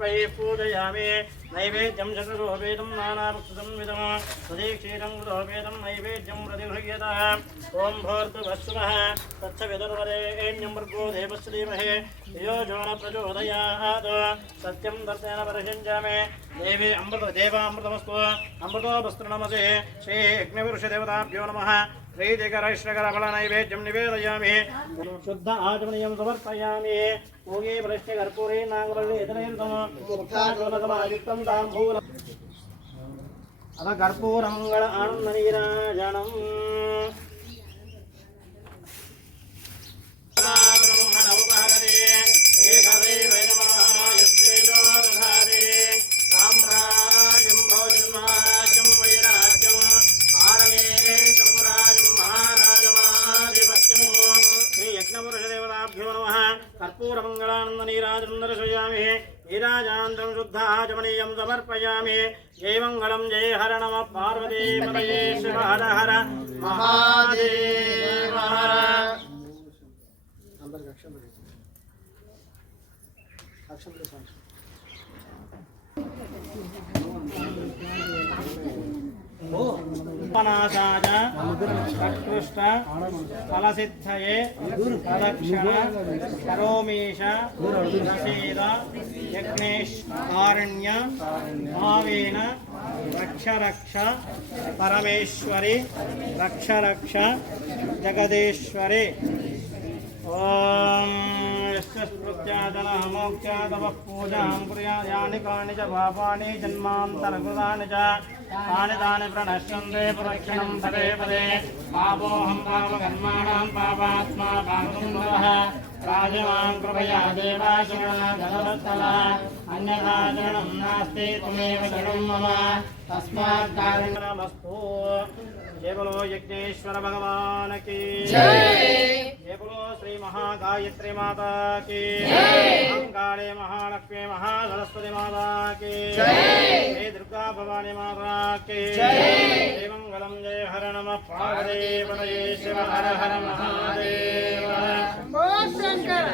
पुष्पैः पूजयामि नैवेद्यं शतरूपेदं नानाभक्षितं विदं सुदीक्षीतं कृतोपेदं नैवेद्यं प्रतिगृह्यतः ॐ भूर्भुवस्सुवः तत्सवितुर्वरेण्यं भर्गो देवस्य धीमहि धियो यो न प्रचोदयात् सत्यं दर्शनेन परिषिञ्चामि देवी देवामृतमस्तु अमृतो वस्त्रनमसे श्री यज्ञपुरुषदेवताभ्यो नमः श्रीदिकरैश्वरफलनैवेद्यं निवेदयामि शुद्ध आचमनीयं समर्पयामि पूगे भ्रष्टे कर्पूरे नाङ्गलयुक्तं ताम्बूलम् अथ कर्पूरमङ्गल आनन्दनीराजनम् कर्पूरमङ्गलानन्दनीराजनं नीराजान्तं शुद्धाचमनीयं समर्पयामि जय मङ्गलं जय हर नमः पार्वतीपतये शिव हर हर महादेव हर उपनाशाय उत्कृष्ट फलसिद्धये प्रदक्षिण करोमीश प्रसीद यज्ञेश्वरण्य भावेन रक्ष रक्ष परमेश्वरी रक्ष रक्ष जगदीश्वरी ओम स्मृत्यादनः मोक्षादव पूजां कुर्यात् यानि कानि च पापानि जन्मान्तरकृतानि च तानि तानि प्रणश्यन्ते प्रदक्षिणं पदे पदे पापोऽहं पापकर्माणां पापात्मा पापसम्भवः राजमां कृपया देवाशरणः अन्यथा शरणं नास्ति त्वमेव शरणं मम तस्मात् कारुण्यमस्तु जय बोलो यज्ञेश्वर भगवान की जय। जय बोलो श्री महागायत्री माता की जय। अंगाड़े महालक्ष्मी महासरस्वती माता की जय। जय दुर्गा भवानी माता की जय। जय मंगलम जय हर नमः पार्वतीपतये शिव हर हर महादेव बोल शंकर।